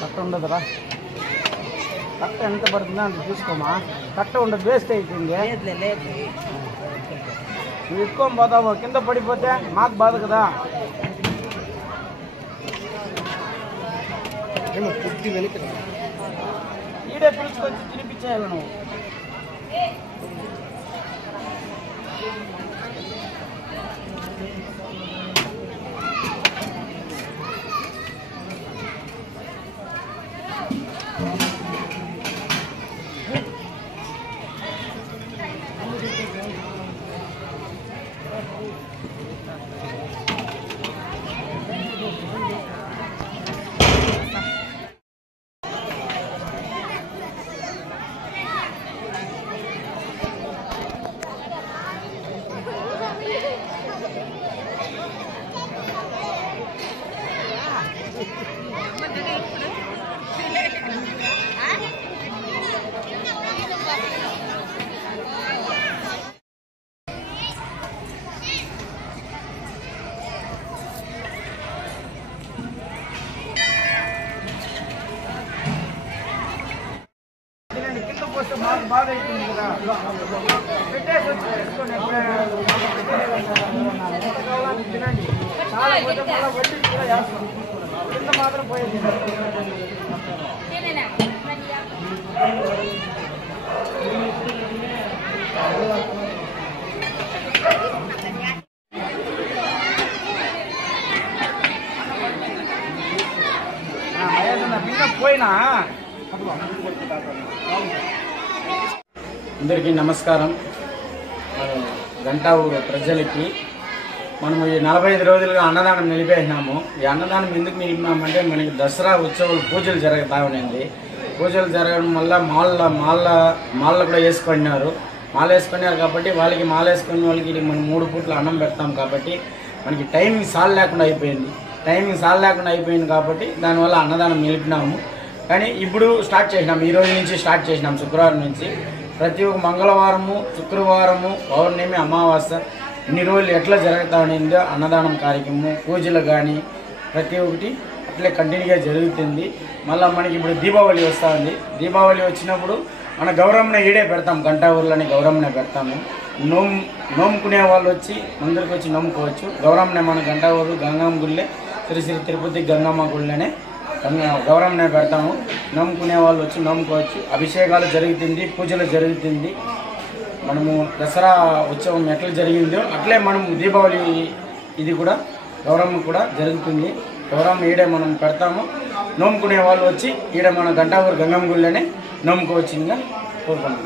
కట్ట ఉండదురా, కట్ట ఎంత పడుతుందో అంత చూసుకోమా. కట్ట ఉండదు, వేస్ట్ అవుతుంది. నువ్వు ఎక్కువ పోతావు, కింద పడిపోతే మాకు బాధ కదా. ఈడే పిలుచుకొచ్చి తినిపించేయాలి నువ్వు. బాధ అవుతుంది కదా, పెట్టేసి వచ్చి తీసుకొని తినండి. చాలా కొంచెం మళ్ళీ వడ్డీ కూడా వేస్తాం, కింద మాత్రం పోయేది. పోయినా అందరికీ నమస్కారం. గంటా ఊరు ప్రజలకి మనం ఈ 45 రోజులుగా అన్నదానం నిలిపేసినాము. ఈ అన్నదానం ఎందుకు నిలిపినామంటే మనకి దసరా ఉత్సవాలు పూజలు జరుగుతూ ఉండింది. పూజలు జరగడం వల్ల మాల కూడా వేసుకున్నారు. మాల వేసుకున్నారు కాబట్టి వాళ్ళకి మాల వేసుకునే వాళ్ళకి మనం 3 పూట్ల అన్నం పెడతాం కాబట్టి మనకి టైమింగ్ సాల్ లేకుండా అయిపోయింది కాబట్టి దానివల్ల అన్నదానం నిలిపినాము. కానీ ఇప్పుడు స్టార్ట్ చేసినాము, ఈ రోజు నుంచి స్టార్ట్ చేసినాం. శుక్రవారం నుంచి ప్రతి ఒక్క మంగళవారము, శుక్రవారము, పౌర్ణమి, అమావాస్య ఇన్ని రోజులు ఎట్లా జరుగుతూ ఉండిందో అన్నదానం కార్యక్రమం, పూజలు కానీ ప్రతి ఒక్కటి అట్లే కంటిన్యూగా జరుగుతుంది. మళ్ళీ మనకి ఇప్పుడు దీపావళి వస్తూ ఉంది. దీపావళి వచ్చినప్పుడు మన గౌరమ్మనే ఈడే పెడతాం, గంటా ఊర్లోనే గౌరమ్మనే పెడతాము. నోముకునే వాళ్ళు వచ్చి మందిరికి వచ్చి నమ్ముకోవచ్చు. గౌరమ్మనే మన గంటా ఊరు గంగమ్మ గుళ్ళే, శ్రీ తిరుపతి గంగమ్మ గుళ్ళనే గౌరమ్మనే పెడతాము. నమ్ముకునే వాళ్ళు వచ్చి నమ్ముకోవచ్చు. అభిషేకాలు జరుగుతుంది, పూజలు జరుగుతుంది. మనము దసరా ఉత్సవం ఎట్లా జరిగిందో అట్లే మనం దీపావళి ఇది కూడా గౌరమ్మ కూడా జరుగుతుంది. గౌరమ్మ ఈడే మనం పెడతాము. నోముకునే వాళ్ళు వచ్చి ఈడ మన గంటా ఊరు గంగమ్మ గుళ్ళనే నమ్ముకోవచ్చుగా కోరుకుంటున్నాం.